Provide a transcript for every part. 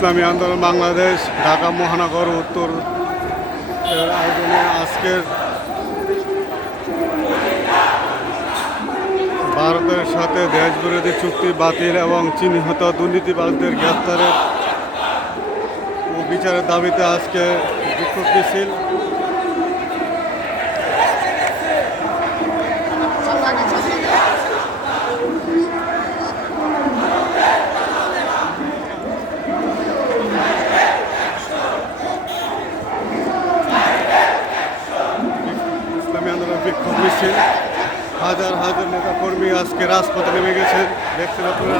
ইসলামী আন্দোলন বাংলাদেশ, ঢাকা, মহানগর, উত্তর আয়োজনে আজকের ভারতের সাথে দেশ বিরোধী চুক্তি বাতিল এবং চিহ্নিত দুর্নীতিবাজদের গ্রেফতারের ও বিচারের দাবিতে আজকে বিক্ষোভ মিছিল। ইসলামী আন্দোলন বিক্ষোভ মিছিল। হাজার হাজার নেতা কর্মী আজকে রাজপথে নেমে গেছেন। দেখছেন আপনারা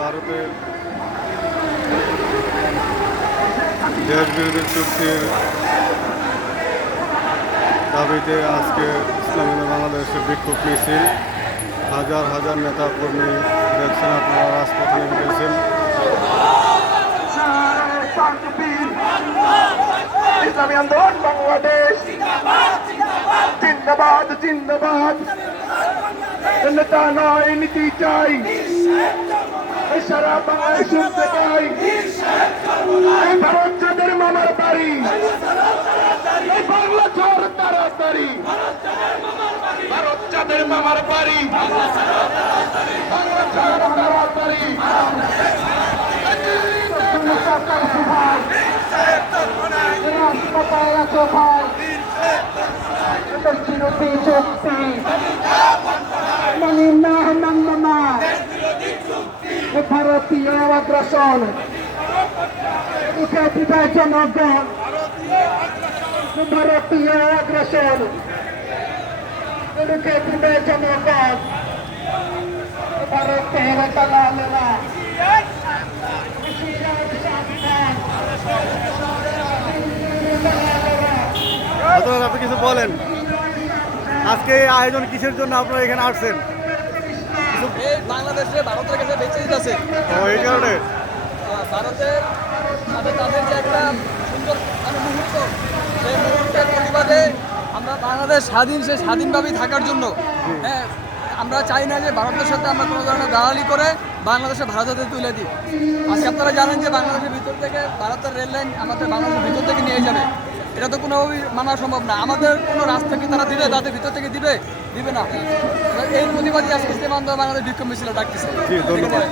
ভারতের দেশ বিরোধী চুক্তির দাবিতে আজকে ইসলামী বাংলাদেশের বিক্ষোভ মিছিল। হাজার হাজার নেতা কর্মী দেখছেন আপনারা রাজপথে নেমে ইসলামী আন্দোলন বাংলাদেশ। জিন্দাবাদ জিন্দাবাদ। নেতা নয়, নীতি চাই। সারা বাংলায় শুনতে এই ভারত যাদের মামার বাড়ি। বাংলা চর তাড়াতাড়ি। ভারত যাদের মামার বাড়ি। বাংলা চর তাড়াতাড়ি। ভারতীয় আগ্রাসন। উঠে জনগণ ভারতীয় আগ্রাসন। উঠে দিবে জনগণ ভারতের দালালেরা অথবা আপনি কিছু বলেন? আজকে আয়োজন কিসের জন্য আপনারা এখানে আসছেন? বাংলাদেশে ভারতের কাছে বেঁচে দিতেছে এই কারণে? ভারতের সাথে তাদের যে একটা সুন্দর মানে মুহূর্ত সেই মুহূর্তের প্রতিবাদে আমরা বাংলাদেশ স্বাধীন সে স্বাধীনভাবেই থাকার জন্য হ্যাঁ আমরা চাই না যে ভারতের সাথে আমরা কোনো ধরনের দালালি করে বাংলাদেশে ভারত হাতে তুলে দিই। আজকে আপনারা জানেন যে বাংলাদেশের ভিতর থেকে ভারতের রেল লাইন আমাদের বাংলাদেশের ভিতর থেকে নিয়ে যাবে। এটা তো কোনোভাবেই মানা সম্ভব না। আমাদের কোনো রাস্তা কি তারা দিবে? তাদের ভিতর থেকে দিবে? দিবে না এই প্রতিবাদী আজকে ইসলাম আন্দোলন বাংলাদেশ বিক্ষোভ মিছিল ডাকতেছে ধন্যবাদ।